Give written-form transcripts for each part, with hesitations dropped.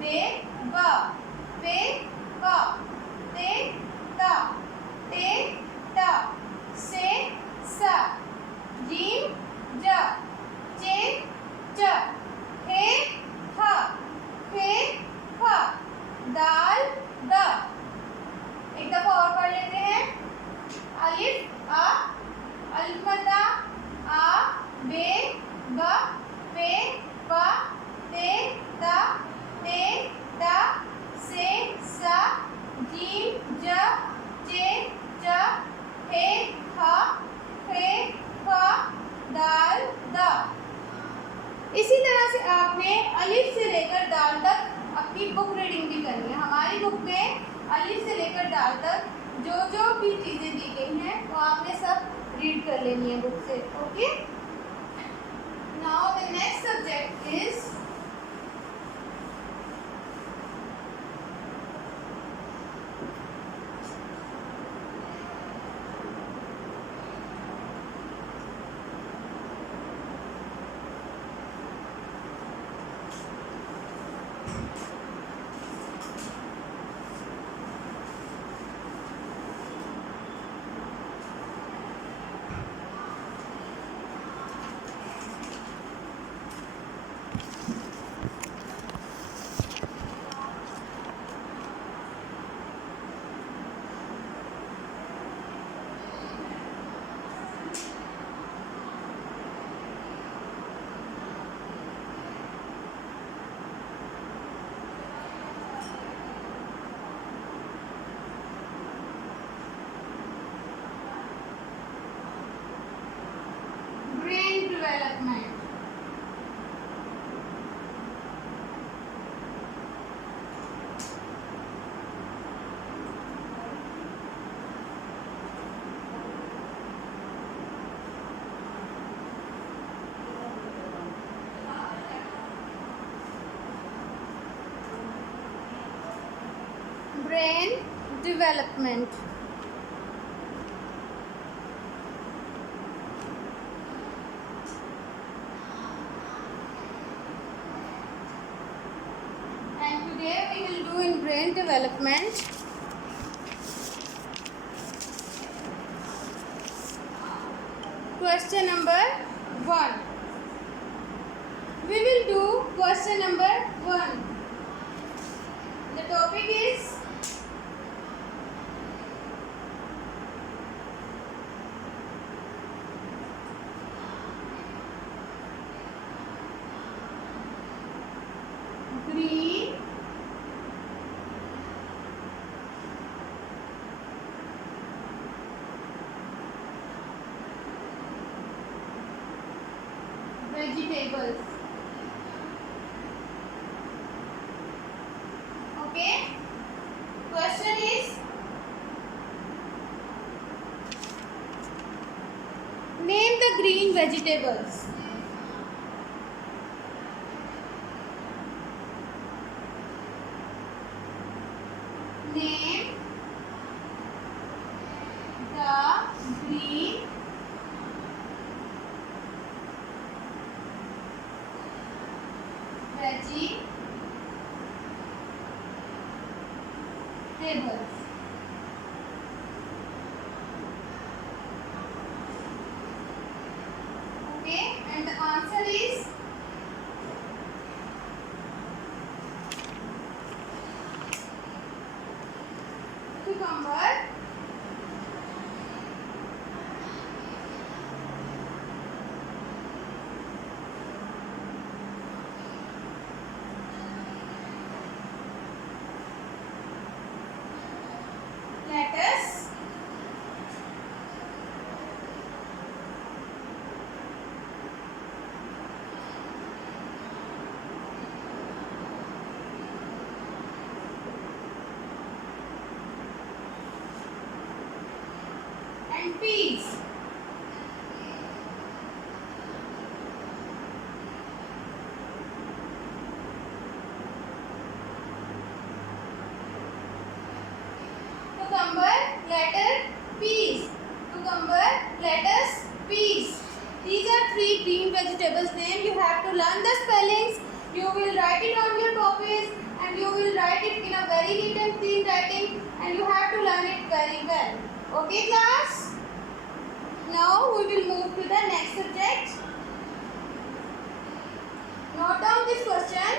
बे ब पे क ते त ते ट से स जीम ज चे च हे ह फे फ दाल द। एक दफा और पढ़ लेते हैं। अलिफ अ अलिफ मद्दा आ बे ब पे प ते त ते ट से स जीम ज चे च हे ह फे फ दाल द। इसी तरह से आपने अलिफ से लेकर दाल तक अपनी बुक रीडिंग भी करनी है। हमारी बुक में अलिफ से लेकर दाल तक जो जो भी चीज़ें दी गई हैं वो आपने सब रीड कर लेनी है बुक से। Okay, now the next subject is brain development. Brain development. And today we will do in brain development question number 1. We will do question number 1. The topic is green vegetables. Okay, question is name the green vegetables. Name the green vegetables. Okay, and the answer is cucumber, lettuce, and peas. Cucumber, lettuce, peas. Cucumber, lettuce, peas. These are 3 green vegetables name. You have to learn the spellings. You will write it on your copies and you have to learn it very well. Okay class? Now we will move to the next subject. Note down this question.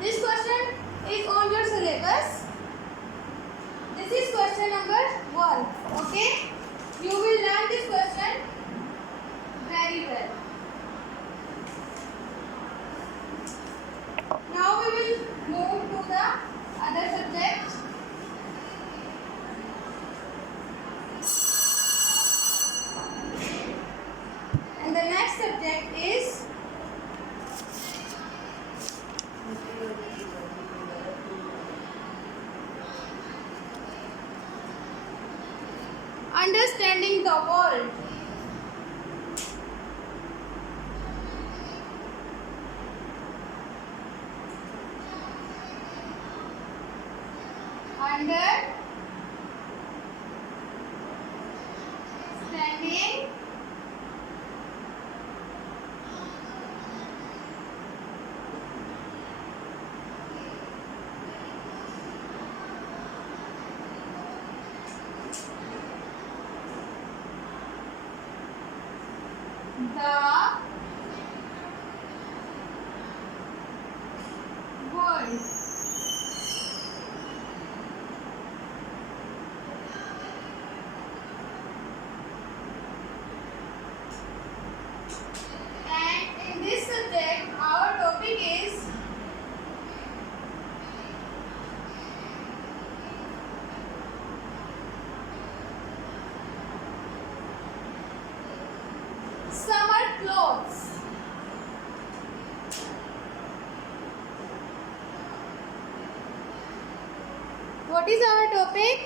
This question is on your syllabus. This is question number 1. Okay? You will learn this question very well. Now we will move to the other subject. And the next subject is understanding the world. Understanding the world. And in this subject, our topic is summer clothes. What is our topic?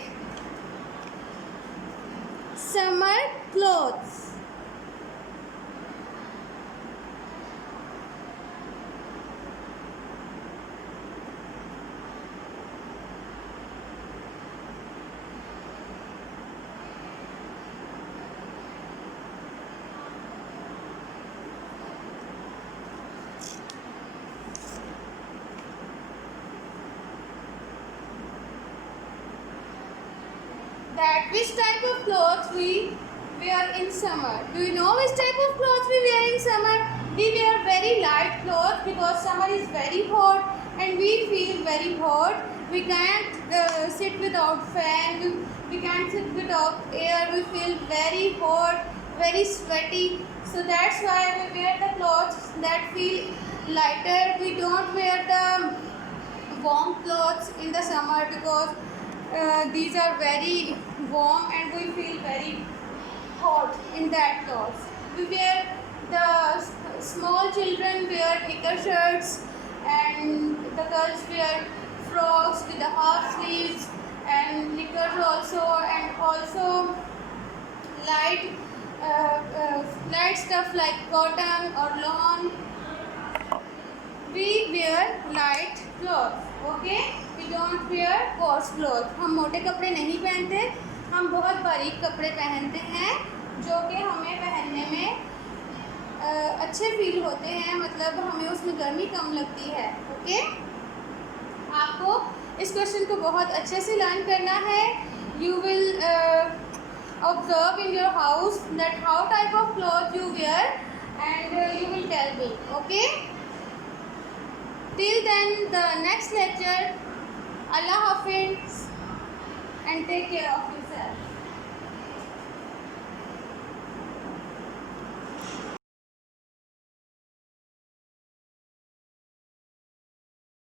Summer clothes. That which type of clothes we wear in summer? Do you know which type of clothes we wear in summer? We wear very light clothes because summer is very hot and we feel very hot. We can't sit without fan. We can't sit without air. We feel very hot, very sweaty. So that's why we wear the clothes that feel lighter. We don't wear the warm clothes in the summer because these are very warm and we feel very hot in that clothes. We wear the small children wear knicker shirts and the girls wear frocks with the half sleeves and knickers also, and also light stuff like cotton or lawn. We wear light clothes. Okay? We don't wear coarse clothes. हम मोटे कपड़े नहीं पहनते, हम बहुत बारीक कपड़े पहनते हैं जो कि हमें पहनने में अच्छे फील होते हैं, मतलब हमें उसमें गर्मी कम लगती है. ओके? आपको इस क्वेश्चन को बहुत अच्छे से लर्न करना है. You will observe in your house that how type of clothes you wear and you will tell me. Okay? Till then, the next lecture. Allah Hafiz and take care of yourself.